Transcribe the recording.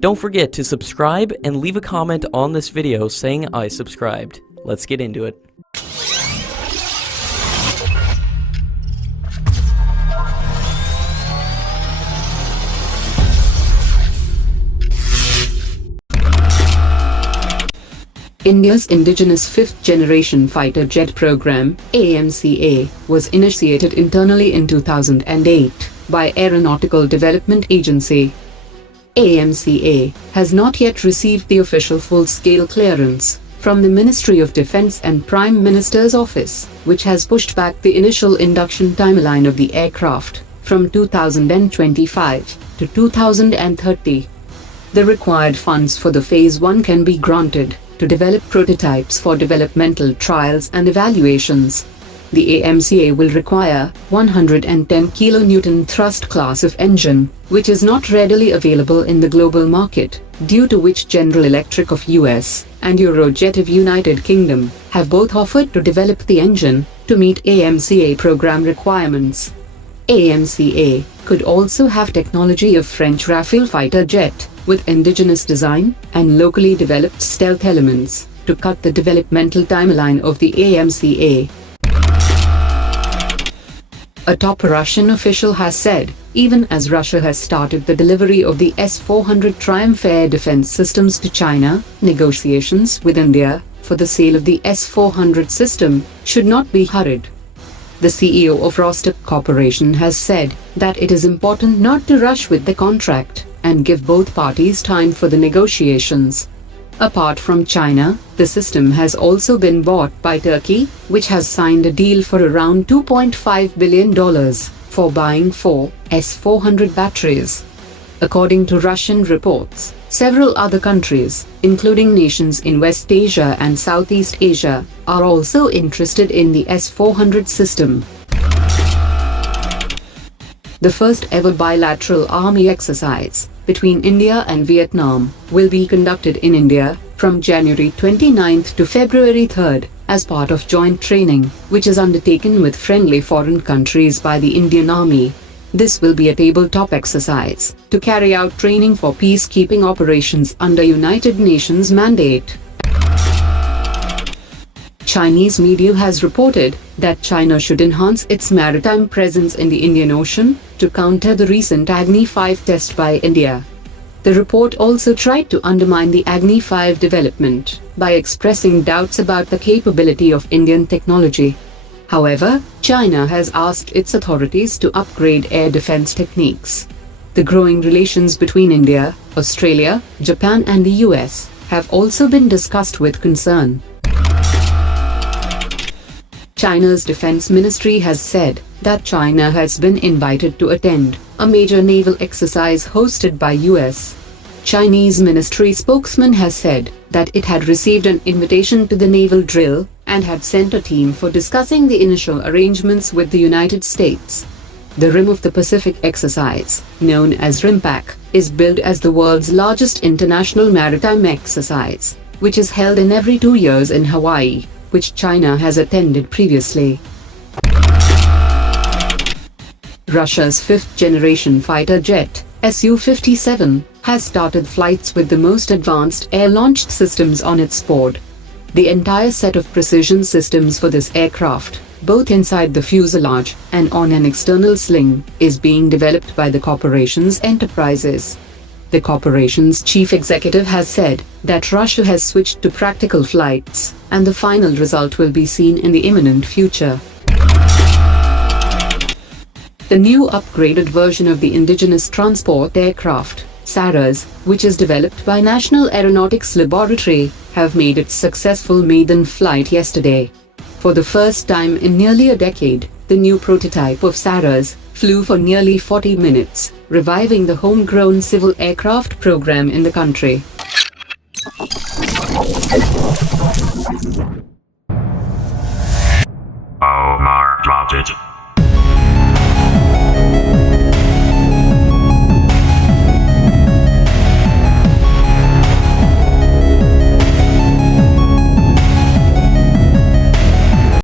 Don't forget to subscribe and leave a comment on this video saying I subscribed. Let's get into it. India's indigenous fifth-generation fighter jet program, AMCA, was initiated internally in 2008 by Aeronautical Development Agency. AMCA has not yet received the official full-scale clearance from the Ministry of Defence and Prime Minister's Office, which has pushed back the initial induction timeline of the aircraft from 2025 to 2030. The required funds for the Phase 1 can be granted to develop prototypes for developmental trials and evaluations. The AMCA will require 110 kN thrust class of engine, which is not readily available in the global market, due to which General Electric of US and Eurojet of United Kingdom have both offered to develop the engine to meet AMCA program requirements. AMCA could also have technology of French Rafale fighter jet, with indigenous design and locally developed stealth elements, to cut the developmental timeline of the AMCA. A top Russian official has said, even as Russia has started the delivery of the S-400 Triumph air defense systems to China, negotiations with India for the sale of the S-400 system should not be hurried. The CEO of Rostec Corporation has said that it is important not to rush with the contract and give both parties time for the negotiations. Apart from China, the system has also been bought by Turkey, which has signed a deal for around $2.5 billion for buying 4 S-400 batteries. According to Russian reports, several other countries, including nations in West Asia and Southeast Asia, are also interested in the S-400 system. The first ever bilateral army exercise between India and Vietnam will be conducted in India from January 29th to February 3rd as part of joint training, which is undertaken with friendly foreign countries by the Indian Army. This will be a tabletop exercise to carry out training for peacekeeping operations under United Nations mandate. Chinese media has reported that China should enhance its maritime presence in the Indian Ocean to counter the recent Agni-5 test by India. The report also tried to undermine the Agni-5 development by expressing doubts about the capability of Indian technology. However, China has asked its authorities to upgrade air defense techniques. The growing relations between India, Australia, Japan and the US have also been discussed with concern. China's Defense Ministry has said that China has been invited to attend a major naval exercise hosted by US. Chinese ministry spokesman has said that it had received an invitation to the naval drill and had sent a team for discussing the initial arrangements with the United States. The Rim of the Pacific exercise, known as RIMPAC, is billed as the world's largest international maritime exercise, which is held in every 2 years in Hawaii, which China has attended previously. Russia's fifth-generation fighter jet, Su-57, has started flights with the most advanced air-launched systems on its board. The entire set of precision systems for this aircraft, both inside the fuselage and on an external sling, is being developed by the corporation's enterprises. The corporation's chief executive has said that Russia has switched to practical flights, and the final result will be seen in the imminent future. The new upgraded version of the indigenous transport aircraft, Saras, which is developed by National Aeronautics Laboratory, have made its successful maiden flight yesterday. For the first time in nearly a decade, the new prototype of Saras flew for nearly 40 minutes, reviving the homegrown civil aircraft program in the country. Omar dropped it.